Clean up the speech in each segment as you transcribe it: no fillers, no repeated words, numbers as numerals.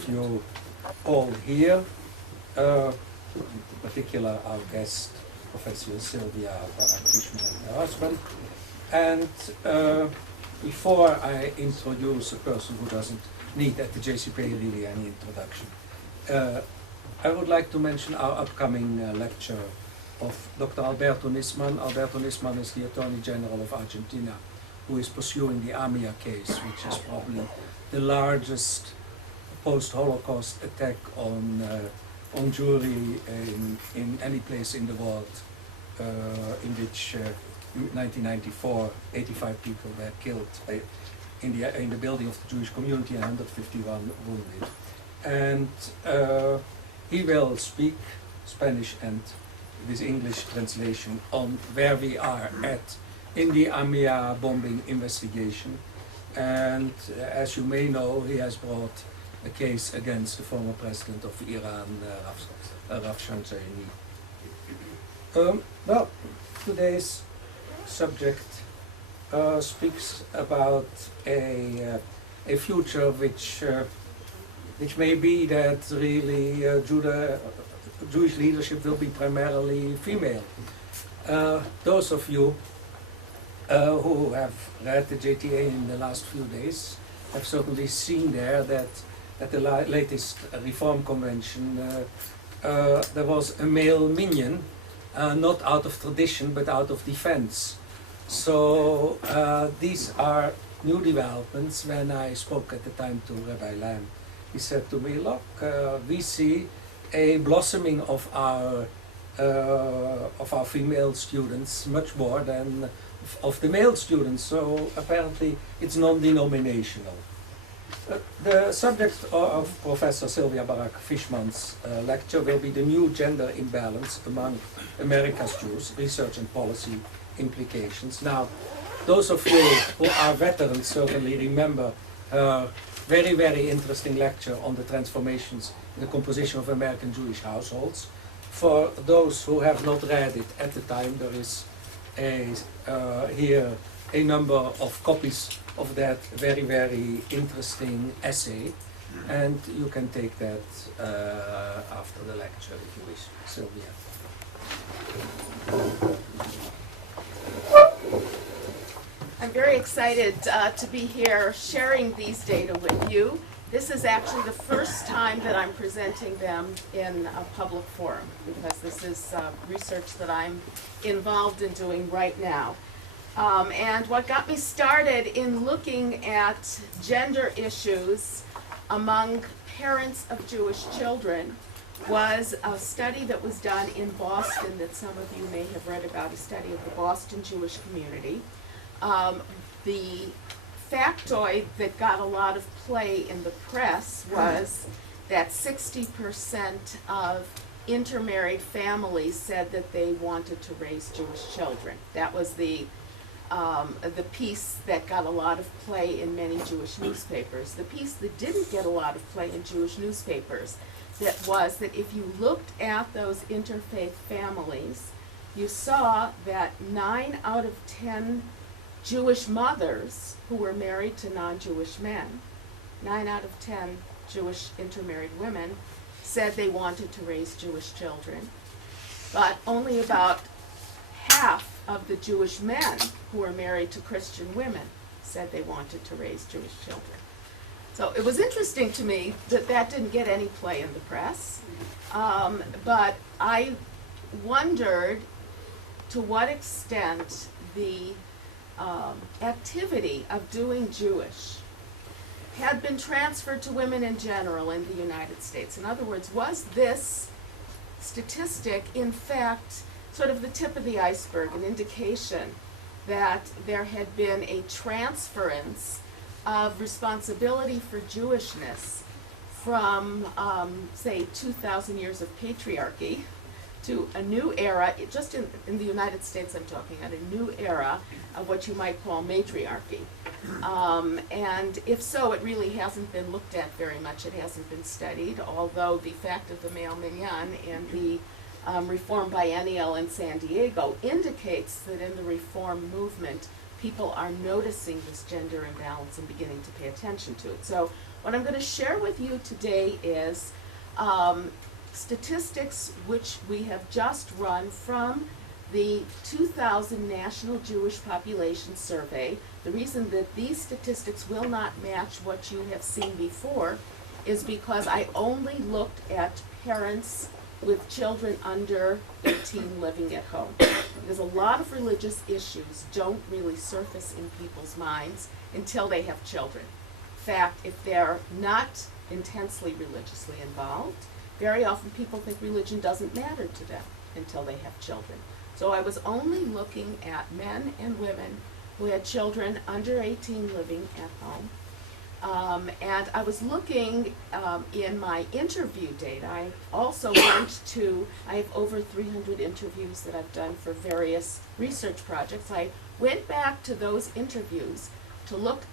have you all here, in particular our guest, Professor Sylvia Fishman and her husband. And before I introduce a person who doesn't need at the JCPA really any introduction, I would like to mention our upcoming lecture of Dr. Alberto Nisman. Alberto Nisman is the Attorney General of Argentina, who is pursuing the AMIA case, which is probably the largest post-Holocaust attack on Jewry in any place in the world, in which in 1994, 85 people were killed in the building of the Jewish community and 151 wounded. And he will speak Spanish and with English translation on where we are at in the AMIA bombing investigation. And as you may know, he has brought a case against the former president of Iran, Rafsanjani. Well, today's subject speaks about a future which may be that really Jewish leadership will be primarily female. Those of you who have read the JTA in the last few days have certainly seen there that at the latest Reform Convention there was a male minion, not out of tradition but out of defense. So these are new developments. When I spoke at the time to Rabbi Lam, he said to me, look, we see a blossoming of our female students much more than of the male students, so apparently it's non-denominational. The subject of Professor Sylvia Fishman's lecture will be the new gender imbalance among America's Jews, research and policy implications. Now, those of you who are veterans certainly remember her very, very interesting lecture on the transformations in the composition of American Jewish households. For those who have not read it at the time, there is here a number of copies of that very, very interesting essay, and you can take that after the lecture if you wish. Sylvia. I'm very excited to be here sharing these data with you. This is actually the first time that I'm presenting them in a public forum, because this is research that I'm involved in doing right now. And what got me started in looking at gender issues among parents of Jewish children was a study that was done in Boston that some of you may have read about, a study of the Boston Jewish community. The factoid that got a lot of play in the press was that 60% of intermarried families said that they wanted to raise Jewish children. That was the piece that got a lot of play in many Jewish newspapers. The piece that didn't get a lot of play in Jewish newspapers was that if you looked at those interfaith families, you saw that 9 out of 10 Jewish mothers who were married to non-Jewish men, 9 out of 10 Jewish intermarried women, said they wanted to raise Jewish children. But only about half of the Jewish men who were married to Christian women said they wanted to raise Jewish children. So it was interesting to me that that didn't get any play in the press. But I wondered to what extent the activity of doing Jewish had been transferred to women in general in the United States. In other words, was this statistic, in fact, sort of the tip of the iceberg, an indication that there had been a transference of responsibility for Jewishness from, say, 2,000 years of patriarchy to a new era, just in the United States I'm talking about, a new era of what you might call matriarchy. And if so, it really hasn't been looked at very much. It hasn't been studied, although the fact of the male minyan and the Reform Biennial in San Diego indicates that in the Reform movement, people are noticing this gender imbalance and beginning to pay attention to it. So What I'm going to share with you today is statistics which we have just run from the 2000 National Jewish Population Survey. The reason that these statistics will not match what you have seen before is because I only looked at parents with children under 18 living at home. Because a lot of religious issues don't really surface in people's minds until they have children. In fact, if they're not intensely religiously involved, very often people think religion doesn't matter to them until they have children. So I was only looking at men and women who had children under 18 living at home. And I was looking in my interview data. I also I have over 300 interviews that I've done for various research projects. I went back to those interviews to look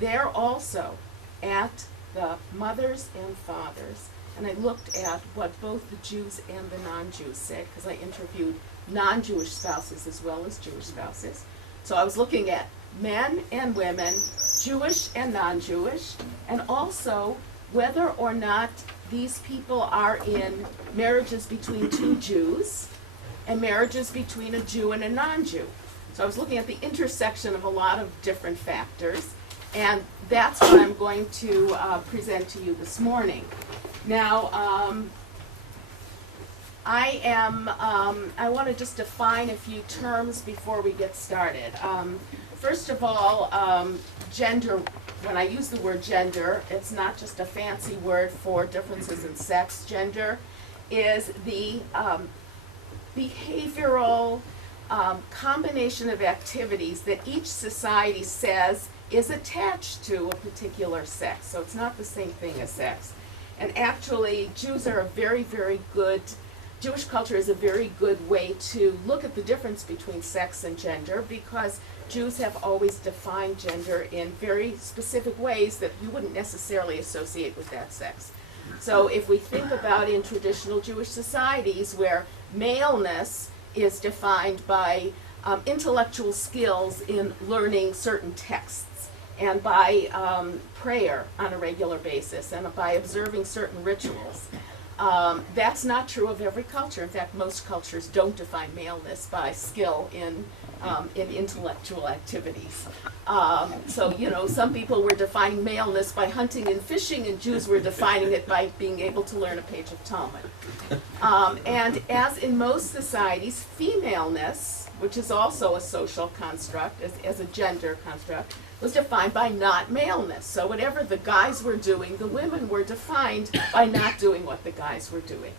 there also at the mothers and fathers. And I looked at what both the Jews and the non-Jews said, because I interviewed non-Jewish spouses as well as Jewish spouses. So I was looking at men and women, Jewish and non-Jewish, and also whether or not these people are in marriages between two Jews and marriages between a Jew and a non-Jew. So I was looking at the intersection of a lot of different factors, and that's what I'm going to present to you this morning. Now, I want to just define a few terms before we get started. First of all, gender, when I use the word gender, it's not just a fancy word for differences in sex. Gender is the behavioral combination of activities that each society says is attached to a particular sex. So it's not the same thing as sex. And actually, Jews are a very, very good, Jewish culture is a very good way to look at the difference between sex and gender, because Jews have always defined gender in very specific ways that you wouldn't necessarily associate with that sex. So if we think about in traditional Jewish societies where maleness is defined by intellectual skills in learning certain texts, and by prayer on a regular basis, and by observing certain rituals. That's not true of every culture. In fact, most cultures don't define maleness by skill in intellectual activities. So, you know, some people were defining maleness by hunting and fishing, and Jews were defining it by being able to learn a page of Talmud. And as in most societies, femaleness, which is also a social construct, as a gender construct, was defined by not maleness. So whatever the guys were doing, the women were defined by not doing what the guys were doing.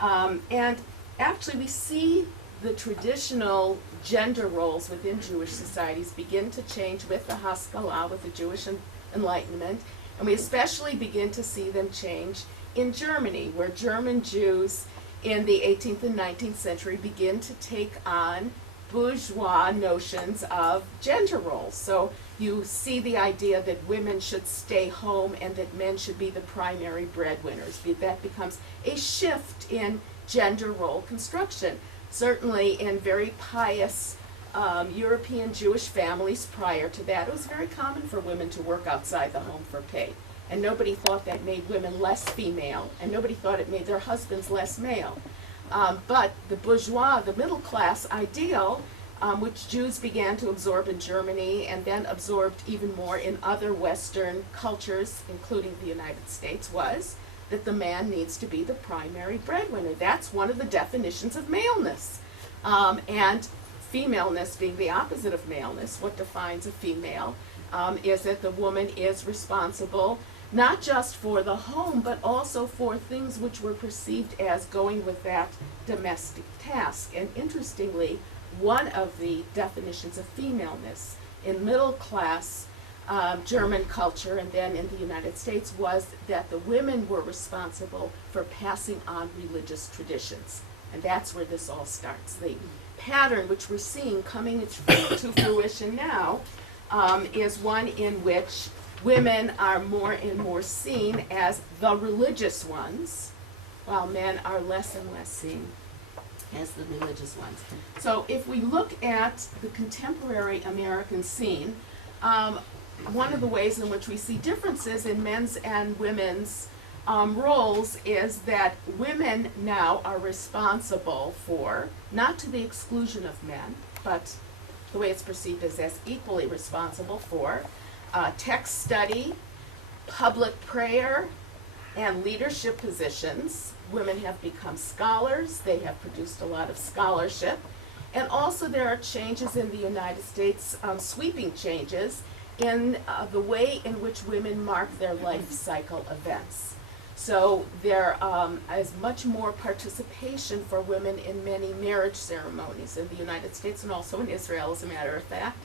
And actually we see the traditional gender roles within Jewish societies begin to change with the Haskalah, with the Jewish Enlightenment, and we especially begin to see them change in Germany, where German Jews in the 18th and 19th century begin to take on bourgeois notions of gender roles. So you see the idea that women should stay home and that men should be the primary breadwinners. That becomes a shift in gender role construction. Certainly in very pious European Jewish families prior to that, it was very common for women to work outside the home for pay. And nobody thought that made women less female, and nobody thought it made their husbands less male. But the bourgeois, the middle class ideal, which Jews began to absorb in Germany and then absorbed even more in other Western cultures, including the United States, was that the man needs to be the primary breadwinner. That's one of the definitions of maleness. And femaleness being the opposite of maleness, what defines a female is that the woman is responsible not just for the home, but also for things which were perceived as going with that domestic task. And interestingly, one of the definitions of femaleness in middle class German culture and then in the United States was that the women were responsible for passing on religious traditions. And that's where this all starts. The pattern which we're seeing coming to fruition now is one in which women are more and more seen as the religious ones, while men are less and less seen as the religious ones. So if we look at the contemporary American scene, one of the ways in which we see differences in men's and women's roles is that women now are responsible for, not to the exclusion of men, but the way it's perceived is as equally responsible for, text study, public prayer, and leadership positions. Women have become scholars. They have produced a lot of scholarship. And also there are changes in the United States, sweeping changes in the way in which women mark their life cycle events. So there is much more participation for women in many marriage ceremonies in the United States and also in Israel, as a matter of fact.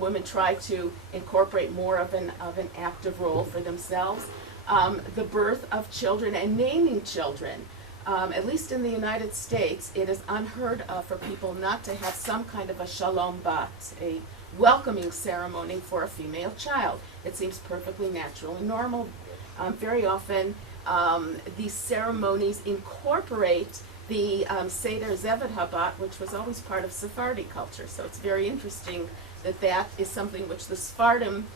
Women try to incorporate more of an active role for themselves. The birth of children and naming children. At least in the United States, it is unheard of for people not to have some kind of a shalom bat, a welcoming ceremony for a female child. It seems perfectly natural and normal. Very often, these ceremonies incorporate the Seder Zevet Habat, which was always part of Sephardi culture. So it's very interesting that that is something which the Sephardim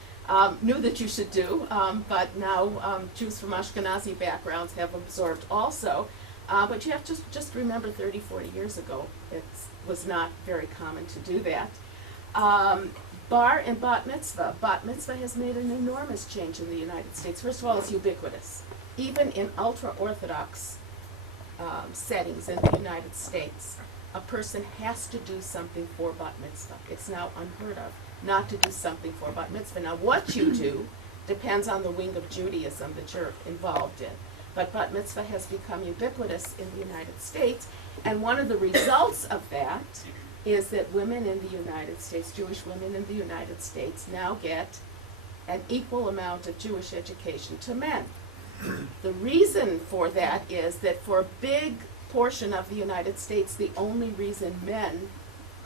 knew that you should do, but now Jews from Ashkenazi backgrounds have absorbed also. But you have to just remember 30, 40 years ago, it was not very common to do that. Bar and bat mitzvah. Bat mitzvah has made an enormous change in the United States. First of all, it's ubiquitous. Even in ultra-Orthodox settings in the United States, a person has to do something for bat mitzvah. It's now unheard of not to do something for bat mitzvah. Now, what you do depends on the wing of Judaism that you're involved in. But bat mitzvah has become ubiquitous in the United States, and one of the results of that is that women in the United States, Jewish women in the United States, now get an equal amount of Jewish education to men. The reason for that is that for a big portion of the United States, the only reason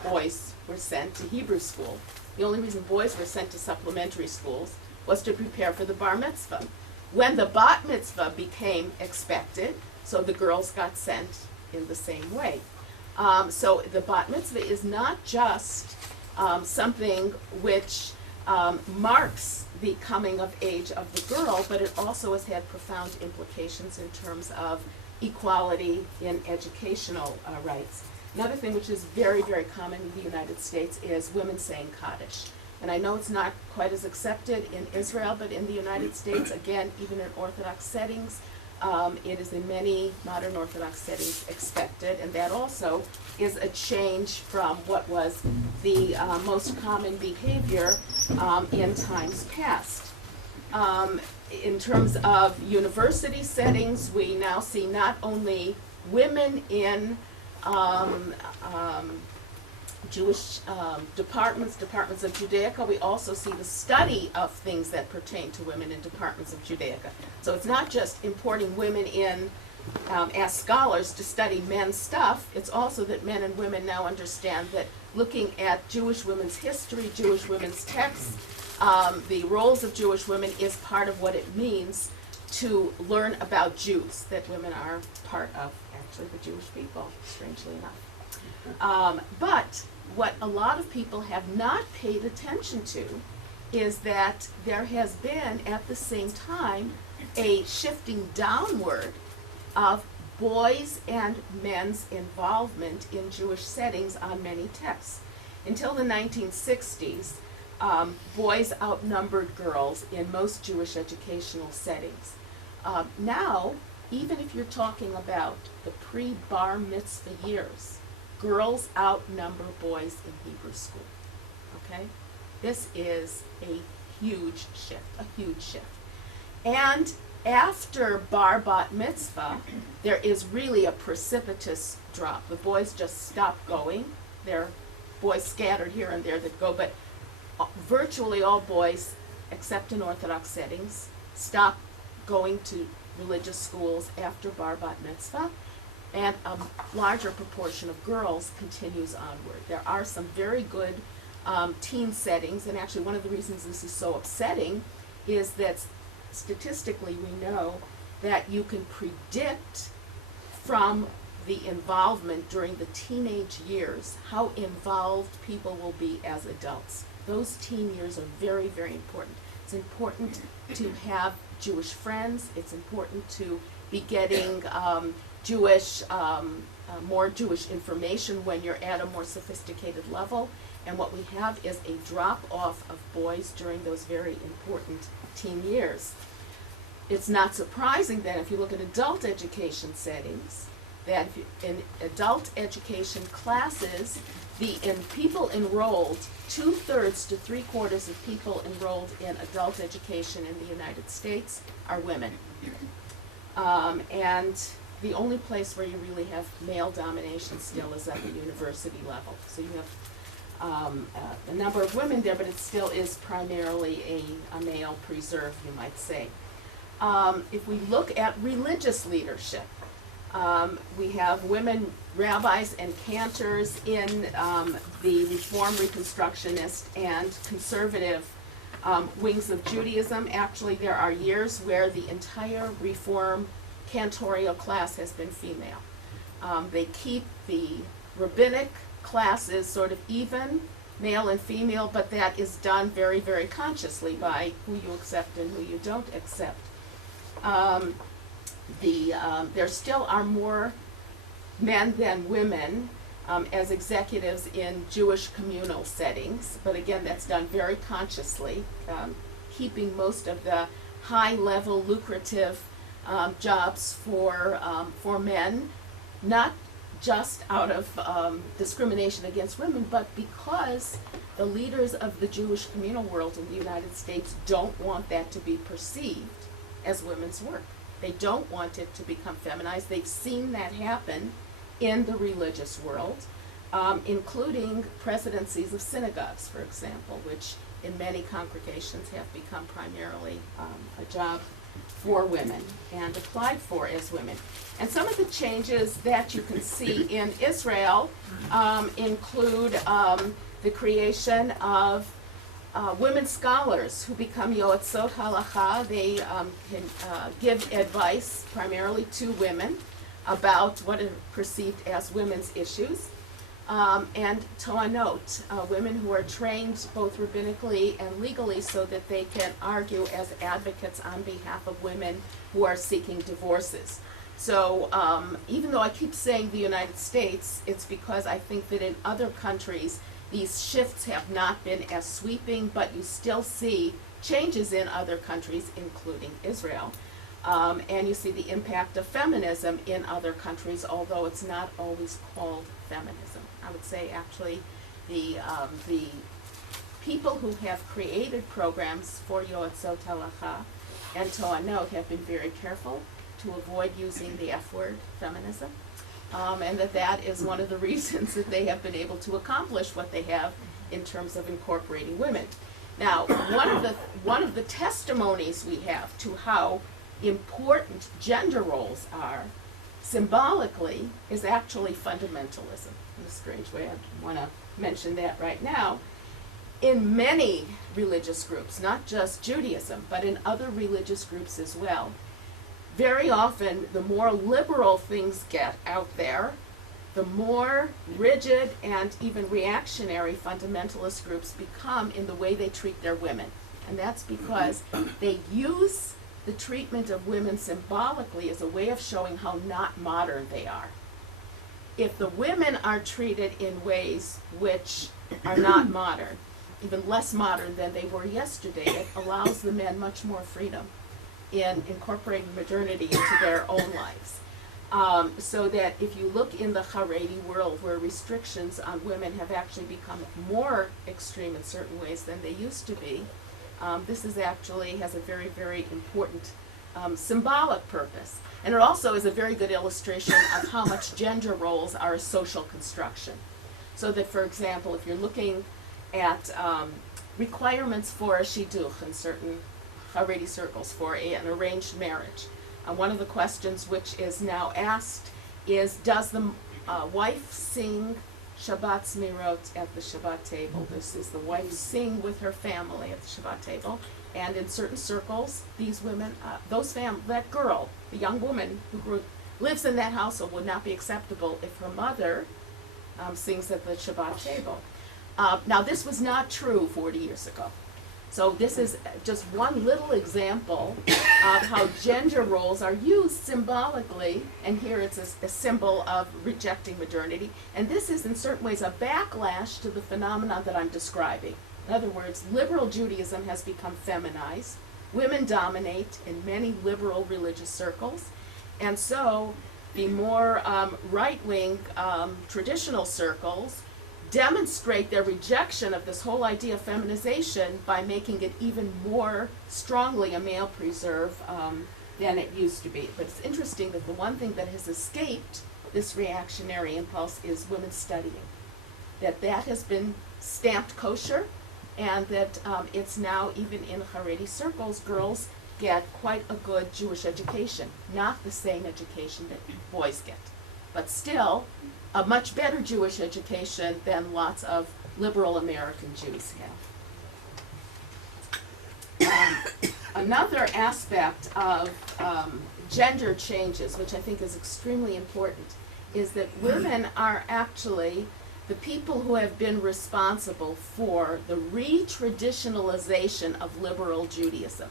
boys were sent to Hebrew school, the only reason boys were sent to supplementary schools was to prepare for the bar mitzvah. When the bat mitzvah became expected, so the girls got sent in the same way. So the bat mitzvah is not just something which marks the coming of age of the girl, but it also has had profound implications in terms of equality in educational rights. Another thing which is very, very common in the United States is women saying Kaddish. And I know it's not quite as accepted in Israel, but in the United States, again, even in Orthodox settings, it is in many modern Orthodox settings expected, and that also is a change from what was the most common behavior in times past. In terms of university settings, we now see not only women in Jewish departments of Judaica, we also see the study of things that pertain to women in departments of Judaica. So it's not just importing women in as scholars to study men's stuff, it's also that men and women now understand that looking at Jewish women's history, Jewish women's texts, the roles of Jewish women is part of what it means to learn about Jews, that women are part of actually the Jewish people, strangely enough. But what a lot of people have not paid attention to is that there has been, at the same time, a shifting downward of boys' and men's involvement in Jewish settings on many texts. Until the 1960s, boys outnumbered girls in most Jewish educational settings. Now, even if you're talking about the pre-bar mitzvah years, girls outnumber boys in Hebrew school, okay? This is a huge shift. And after bar bat mitzvah, there is really a precipitous drop. The boys just stop going. There are boys scattered here and there that go, but virtually all boys, except in Orthodox settings, stop going to religious schools after bar bat mitzvah. And a larger proportion of girls continues onward. There are some very good teen settings, and actually one of the reasons this is so upsetting is that statistically we know that you can predict from the involvement during the teenage years how involved people will be as adults. Those teen years are very, very important. It's important to have Jewish friends. It's important to be getting more Jewish information when you're at a more sophisticated level. And what we have is a drop-off of boys during those very important teen years. It's not surprising then, if you look at adult education settings, that in adult education classes, people enrolled, 2/3 to 3/4 of people enrolled in adult education in the United States are women. And the only place where you really have male domination still is at the university level. So you have a number of women there, but it still is primarily a male preserve, you might say. If we look at religious leadership, we have women rabbis and cantors in the Reform, Reconstructionist, and conservative wings of Judaism. Actually, there are years where the entire Reform cantorial class has been female. They keep the rabbinic classes sort of even, male and female, but that is done very, very consciously by who you accept and who you don't accept. There still are more men than women as executives in Jewish communal settings, but again, that's done very consciously, keeping most of the high-level, lucrative jobs for men, not just out of discrimination against women, but because the leaders of the Jewish communal world in the United States don't want that to be perceived as women's work. They don't want it to become feminized. They've seen that happen in the religious world, including presidencies of synagogues, for example, which in many congregations have become primarily a job for women and applied for as women. And some of the changes that you can see in Israel include the creation of women scholars who become yoetzot halacha. They can give advice primarily to women about what are perceived as women's issues. And toanot, women who are trained both rabbinically and legally so that they can argue as advocates on behalf of women who are seeking divorces. So even though I keep saying the United States, it's because I think that in other countries these shifts have not been as sweeping, but you still see changes in other countries, including Israel. And you see the impact of feminism in other countries, although it's not always called feminism. I would say actually the people who have created programs for yoetzot halacha and toanot have been very careful to avoid using the F word, feminism, and that is one of the reasons that they have been able to accomplish what they have in terms of incorporating women. Now, one of the testimonies we have to how important gender roles are symbolically is actually fundamentalism. In a strange way, I want to mention that right now. In many religious groups, not just Judaism, but in other religious groups as well, very often the more liberal things get out there, the more rigid and even reactionary fundamentalist groups become in the way they treat their women. And that's because they use the treatment of women symbolically as a way of showing how not modern they are. If the women are treated in ways which are not modern, even less modern than they were yesterday, it allows the men much more freedom in incorporating modernity into their own lives. So that if you look in the Haredi world where restrictions on women have actually become more extreme in certain ways than they used to be, this is actually has a very, very important symbolic purpose. And it also is a very good illustration of how much gender roles are a social construction. So that, for example, if you're looking at requirements for a shidduch in certain Haredi circles for an arranged marriage, one of the questions which is now asked is, does the wife sing Shabbat Zmirot at the Shabbat table? This is the wife sing with her family at the Shabbat table. And in certain circles, these women, that girl, the young woman who lives in that household would not be acceptable if her mother sings at the Shabbat table. Now, this was not true 40 years ago. So this is just one little example of how gender roles are used symbolically, and here it's a symbol of rejecting modernity. And this is in certain ways a backlash to the phenomenon that I'm describing. In other words, liberal Judaism has become feminized. Women dominate in many liberal religious circles. And so the more right-wing traditional circles demonstrate their rejection of this whole idea of feminization by making it even more strongly a male preserve than it used to be. But it's interesting that the one thing that has escaped this reactionary impulse is women studying. That has been stamped kosher, and that it's now, even in Haredi circles, girls get quite a good Jewish education. Not the same education that boys get, but still a much better Jewish education than lots of liberal American Jews have. Another aspect of gender changes, which I think is extremely important, is that women are actually the people who have been responsible for the re-traditionalization of liberal Judaism.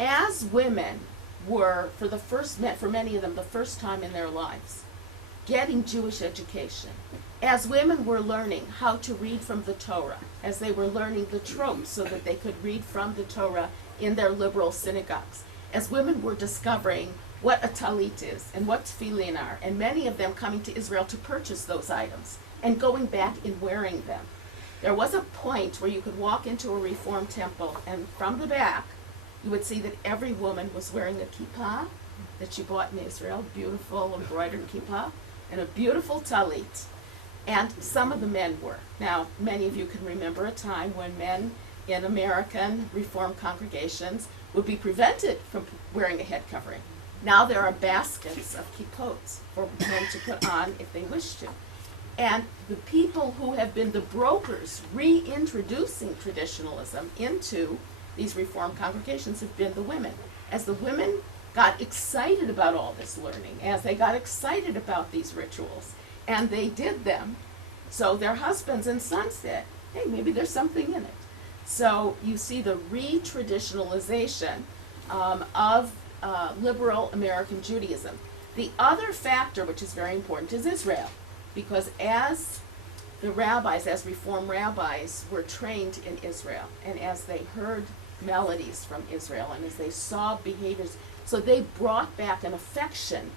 As women were, for many of them, the first time in their lives, getting Jewish education, as women were learning how to read from the Torah, as they were learning the tropes so that they could read from the Torah in their liberal synagogues, as women were discovering what a talit is and what tefillin are, and many of them coming to Israel to purchase those items and going back and wearing them. There was a point where you could walk into a Reform temple, and from the back you would see that every woman was wearing a kippah that she bought in Israel, beautiful embroidered kippah, and a beautiful talit. And some of the men were. Now, many of you can remember a time when men in American Reform congregations would be prevented from wearing a head covering. Now there are baskets of kippot for men to put on if they wish to. And the people who have been the brokers reintroducing traditionalism into these Reform congregations have been the women. As the women got excited about all this learning, as they got excited about these rituals, and they did them, so their husbands and sons said, hey, maybe there's something in it. So you see the re-traditionalization of liberal American Judaism. The other factor, which is very important, is Israel. Because as the rabbis, as Reform rabbis, were trained in Israel, and as they heard melodies from Israel, and as they saw behaviors, so they brought back an affection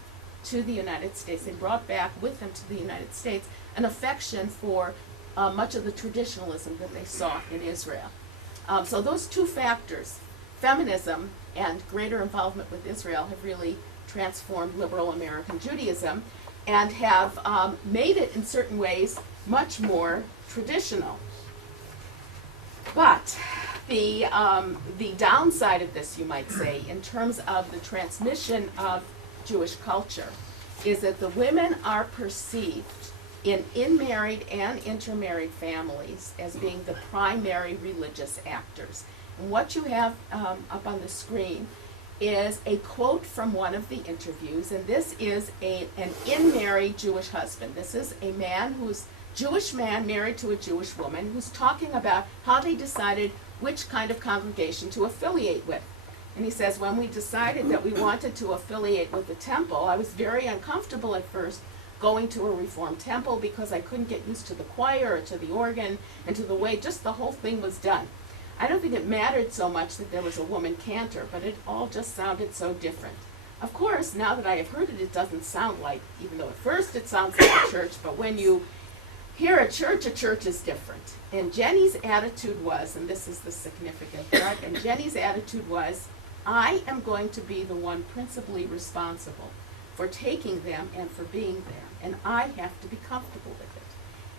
to the United States. They brought back with them to the United States an affection for much of the traditionalism that they saw in Israel. So those two factors, feminism and greater involvement with Israel, have really transformed liberal American Judaism and have made it in certain ways much more traditional. But the downside of this, you might say, in terms of the transmission of Jewish culture, is that the women are perceived in married and intermarried families as being the primary religious actors. And what you have up on the screen is a quote from one of the interviews, and this is an in-married Jewish husband. This is a man Jewish man married to a Jewish woman who's talking about how they decided which kind of congregation to affiliate with. And he says, when we decided that we wanted to affiliate with the temple, I was very uncomfortable at first going to a Reform temple because I couldn't get used to the choir or to the organ and to the way just the whole thing was done. I don't think it mattered so much that there was a woman cantor, but it all just sounded so different. Of course, now that I have heard it, it doesn't sound like, even though at first it sounds like a church, but when you hear a church is different. And Jenny's attitude was, and this is the significant part, and Jenny's attitude was, I am going to be the one principally responsible for taking them and for being there, and I have to be comfortable with it.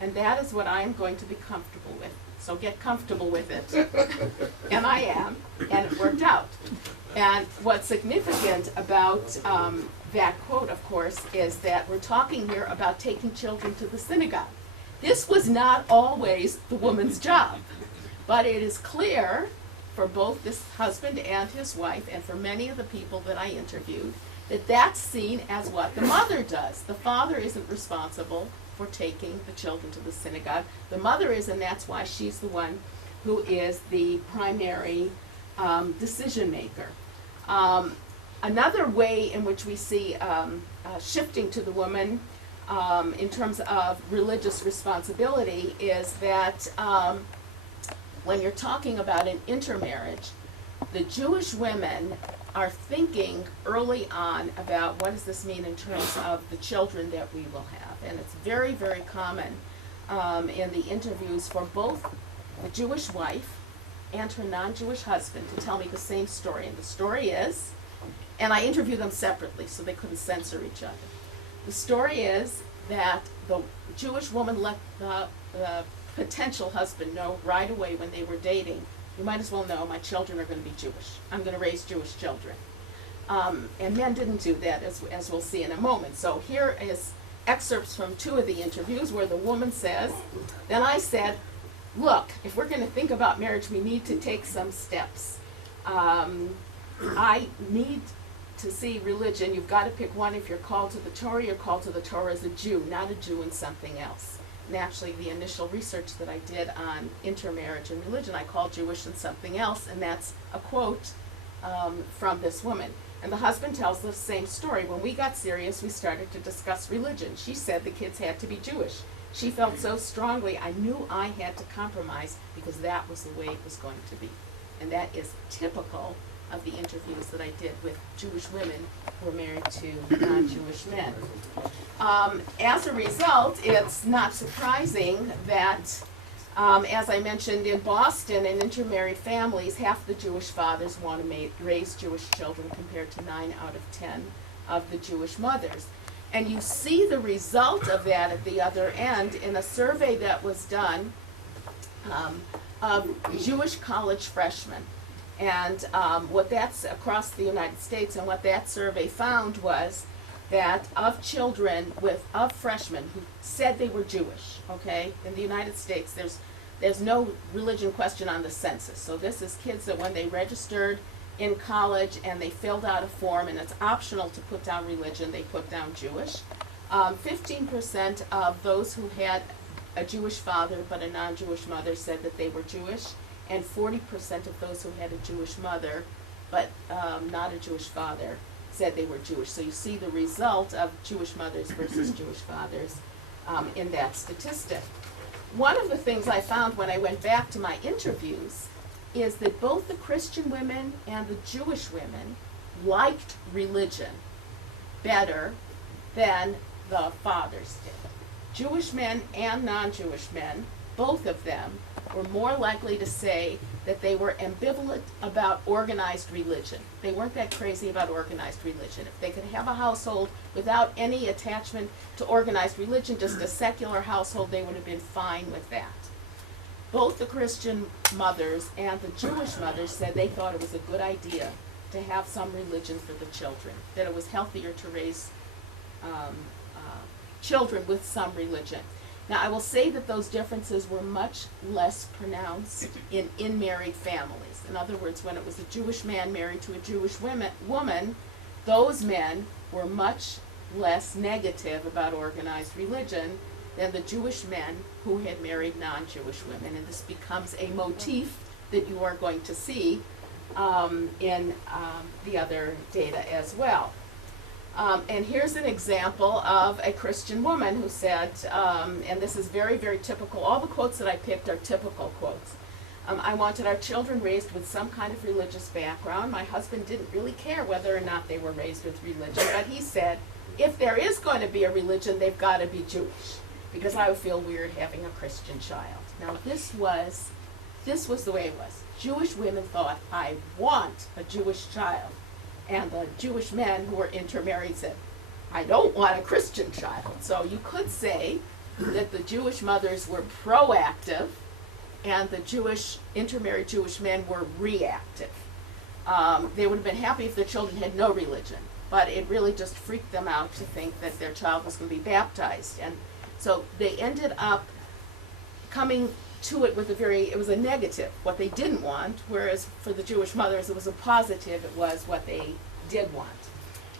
And that is what I am going to be comfortable with. So get comfortable with it. And I am, and it worked out. And what's significant about that quote, of course, is that we're talking here about taking children to the synagogue. This was not always the woman's job, but it is clear for both this husband and his wife, and for many of the people that I interviewed, that that's seen as what the mother does. The father isn't responsible for taking the children to the synagogue. The mother is, and that's why she's the one who is the primary decision maker. Another way in which we see shifting to the woman in terms of religious responsibility is that when you're talking about an intermarriage, the Jewish women are thinking early on about what does this mean in terms of the children that we will have. And it's very, very common in the interviews for both the Jewish wife and her non-Jewish husband to tell me the same story. And the story is, and I interview them separately so they couldn't censor each other. The story is that the Jewish woman let the potential husband know right away when they were dating, you might as well know my children are going to be Jewish. I'm going to raise Jewish children. And men didn't do that, as we'll see in a moment. So here is excerpts from 2 of the interviews where the woman says, then I said, look, if we're going to think about marriage, we need to take some steps. I need to see religion. You've got to pick one. If you're called to the Torah, you're called to the Torah as a Jew, not a Jew in something else. And actually, the initial research that I did on intermarriage and religion, I called Jewish and something else, and that's a quote from this woman. And the husband tells the same story. When we got serious, we started to discuss religion. She said the kids had to be Jewish. She felt so strongly, I knew I had to compromise because that was the way it was going to be. And that is typical of the interviews that I did with Jewish women who were married to non-Jewish men. As a result, it's not surprising that, as I mentioned, in Boston, in intermarried families, half the Jewish fathers want to raise Jewish children compared to 9 out of 10 of the Jewish mothers. And you see the result of that at the other end in a survey that was done of Jewish college freshmen. And what that's across the United States, and what that survey found was that of children of freshmen who said they were Jewish, okay, in the United States, there's no religion question on the census. So this is kids that when they registered in college and they filled out a form, and it's optional to put down religion, they put down Jewish. 15% of those who had a Jewish father but a non-Jewish mother said that they were Jewish, and 40% of those who had a Jewish mother but not a Jewish father said they were Jewish. So you see the result of Jewish mothers versus Jewish fathers in that statistic. One of the things I found when I went back to my interviews is that both the Christian women and the Jewish women liked religion better than the fathers did. Jewish men and non-Jewish men, both of them, were more likely to say that they were ambivalent about organized religion. They weren't that crazy about organized religion. If they could have a household without any attachment to organized religion, just a secular household, they would have been fine with that. Both the Christian mothers and the Jewish mothers said they thought it was a good idea to have some religion for the children, that it was healthier to raise children with some religion. Now, I will say that those differences were much less pronounced in married families. In other words, when it was a Jewish man married to a Jewish woman, those men were much less negative about organized religion than the Jewish men who had married non-Jewish women. And this becomes a motif that you are going to see in the other data as well. And here's an example of a Christian woman who said, and this is very, very typical, all the quotes that I picked are typical quotes. I wanted our children raised with some kind of religious background. My husband didn't really care whether or not they were raised with religion, but he said, if there is going to be a religion, they've got to be Jewish, because I would feel weird having a Christian child. Now, this was the way it was. Jewish women thought, I want a Jewish child. And the Jewish men who were intermarried said, I don't want a Christian child. So you could say that the Jewish mothers were proactive and the intermarried Jewish men were reactive. They would have been happy if their children had no religion, but it really just freaked them out to think that their child was going to be baptized. And so they ended up coming to it with it was a negative, what they didn't want, whereas for the Jewish mothers it was a positive, it was what they did want.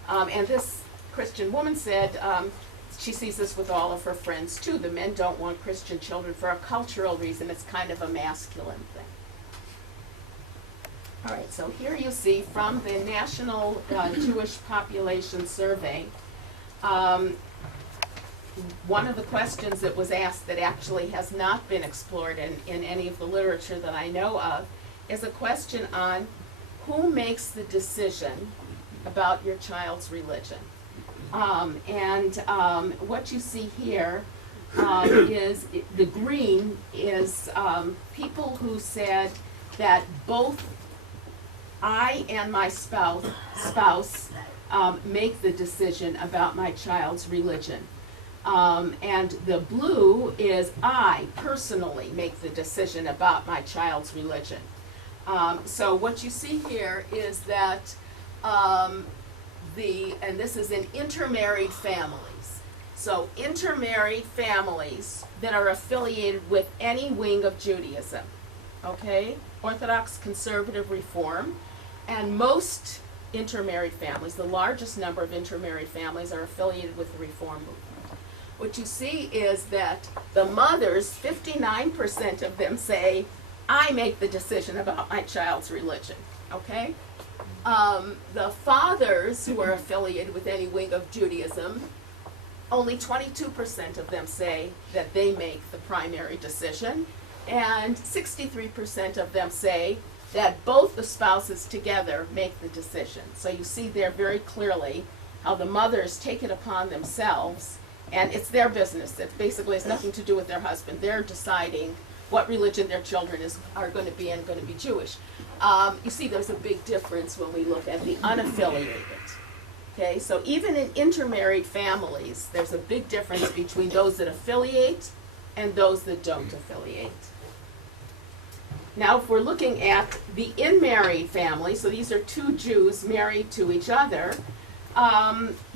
And this Christian woman said she sees this with all of her friends too. The men don't want Christian children for a cultural reason. It's kind of a masculine thing. All right, so here you see from the National Jewish Population Survey, one of the questions that was asked that actually has not been explored in any of the literature that I know of is a question on who makes the decision about your child's religion. What you see here is the green is people who said that both I and my spouse make the decision about my child's religion. And the blue is I personally make the decision about my child's religion. So what you see here is that and this is in intermarried families. So intermarried families that are affiliated with any wing of Judaism, okay? Orthodox, conservative, Reform, and most intermarried families, the largest number of intermarried families are affiliated with the Reform movement. What you see is that the mothers, 59% of them say, I make the decision about my child's religion, okay? The fathers who are affiliated with any wing of Judaism, only 22% of them say that they make the primary decision, and 63% of them say that both the spouses together make the decision. So you see there very clearly how the mothers take it upon themselves, and it's their business. It basically has nothing to do with their husband. They're deciding what religion their children are going to be and going to be Jewish. You see there's a big difference when we look at the unaffiliated. Okay, so even in intermarried families, there's a big difference between those that affiliate and those that don't affiliate. Now, if we're looking at the in-married family, so these are two Jews married to each other,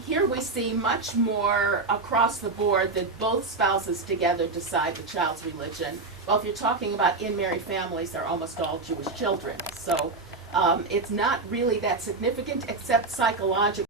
here we see much more across the board that both spouses together decide the child's religion. Well, if you're talking about in-married families, they're almost all Jewish children. So it's not really that significant, except psychologically.